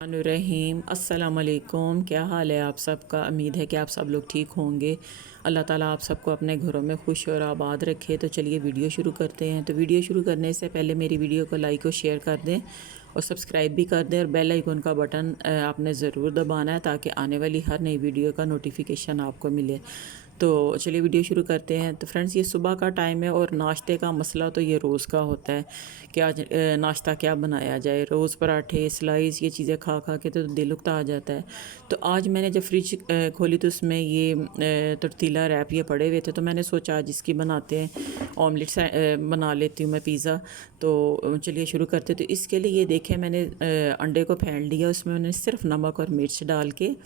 रहीम अस्सलाम वालेकुम। क्या हाल है आप सबका? उम्मीद है कि आप सब लोग ठीक होंगे। अल्लाह ताला आप सबको अपने घरों में खुश और आबाद रखे। तो चलिए वीडियो शुरू करते हैं। तो वीडियो शुरू करने से पहले मेरी वीडियो को लाइक और शेयर कर दें और सब्सक्राइब भी कर दें और बेल आइकन का बटन आपने ज़रूर दबाना है ताकि आने वाली हर नई वीडियो का नोटिफिकेशन आपको मिले। तो चलिए वीडियो शुरू करते हैं। तो फ्रेंड्स, ये सुबह का टाइम है और नाश्ते का मसला तो ये रोज़ का होता है कि आज नाश्ता क्या बनाया जाए। रोज़ पराठे, स्लाइस, ये चीज़ें खा खा के तो दिल उकता आ जाता है। तो आज मैंने जब फ्रिज खोली तो उसमें ये tortilla रैप ये पड़े हुए थे, तो मैंने सोचा आज इसकी बनाते हैं ऑमलेट बना लेती हूँ मैं पिज़्ज़ा। तो चलिए शुरू करते। तो इसके लिए ये देखें, मैंने अंडे को फेंट लिया, उसमें मैंने सिर्फ नमक और मिर्च डाल के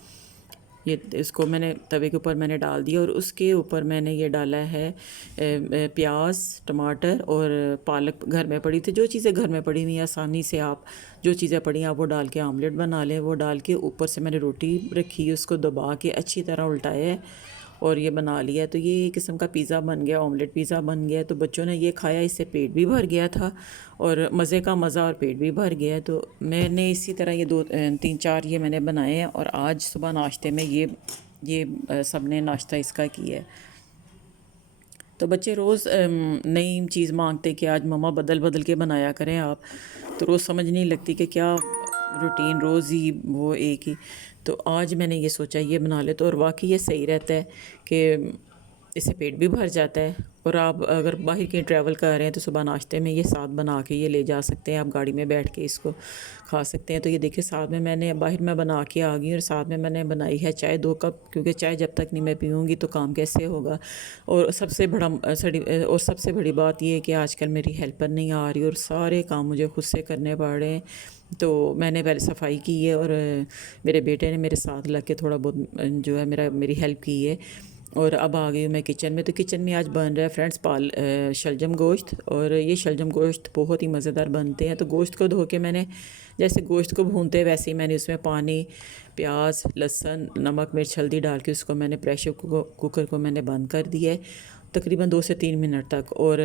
ये इसको मैंने तवे के ऊपर मैंने डाल दिया और उसके ऊपर मैंने ये डाला है प्याज, टमाटर और पालक घर में पड़ी थी। जो चीज़ें घर में पड़ी हुई आसानी से आप जो चीज़ें पड़ी आप वो डाल के आमलेट बना लें। वो डाल के ऊपर से मैंने रोटी रखी, उसको दबा के अच्छी तरह उल्टाया है और ये बना लिया। तो ये एक किस्म का पिज़्ज़ा बन गया, ऑमलेट पिज़्ज़ा बन गया। तो बच्चों ने ये खाया, इससे पेट भी भर गया था और मज़े का मज़ा और पेट भी भर गया। तो मैंने इसी तरह ये दो तीन चार ये मैंने बनाए हैं और आज सुबह नाश्ते में ये सब ने नाश्ता इसका किया है। तो बच्चे रोज़ नई चीज़ मांगते कि आज मम्मा बदल बदल के बनाया करें आप। तो रोज़ समझ नहीं लगती कि क्या रूटीन रोज़ ही वो एक ही। तो आज मैंने ये सोचा ये बना ले, तो और वाकई ये सही रहता है कि इससे पेट भी भर जाता है। और आप अगर बाहर कहीं ट्रैवल कर रहे हैं तो सुबह नाश्ते में ये साथ बना के ये ले जा सकते हैं, आप गाड़ी में बैठ के इसको खा सकते हैं। तो ये देखिए, साथ में मैंने बाहर में बना के आ गई और साथ में मैंने बनाई है चाय 2 कप, क्योंकि चाय जब तक नहीं मैं पीऊँगी तो काम कैसे होगा। और सबसे बड़ी बात ये है कि आजकल मेरी हेल्पर नहीं आ रही और सारे काम मुझे खुद से करने पड़ रहे हैं। तो मैंने पहले सफाई की है और मेरे बेटे ने मेरे साथ लग के थोड़ा बहुत जो है मेरी हेल्प की है। और अब आ गई हूँ मैं किचन में। तो किचन में आज बन रहा है फ्रेंड्स शलजम गोश्त, और ये शलजम गोश्त बहुत ही मज़ेदार बनते हैं। तो गोश्त को धो के मैंने जैसे गोश्त को भूनते हैं वैसे ही मैंने उसमें पानी, प्याज, लहसुन, नमक, मिर्च, हल्दी डाल के उसको मैंने प्रेशर कुकर को मैंने बंद कर दिया है तकरीबन 2 से 3 मिनट तक। और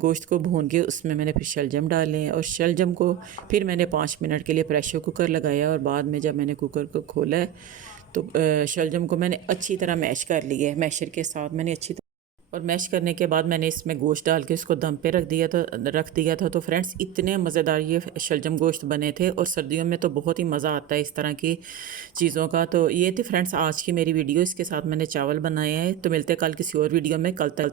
गोश्त को भून के उसमें मैंने फिर शलजम डाले हैं और शलजम को फिर मैंने 5 मिनट के लिए प्रेशर कुकर लगाया और बाद में जब मैंने कुकर को खोला है तो शलजम को मैंने अच्छी तरह मैश कर लिया है। मैशर के साथ मैंने अच्छी तरह और मैश करने के बाद मैंने इसमें गोश्त डाल के इसको दम पे रख दिया था। तो फ्रेंड्स, इतने मज़ेदार ये शलजम गोश्त बने थे और सर्दियों में तो बहुत ही मज़ा आता है इस तरह की चीज़ों का। तो ये थी फ्रेंड्स आज की मेरी वीडियो। इसके साथ मैंने चावल बनाए हैं। तो मिलते हैं कल किसी और वीडियो में। कल तक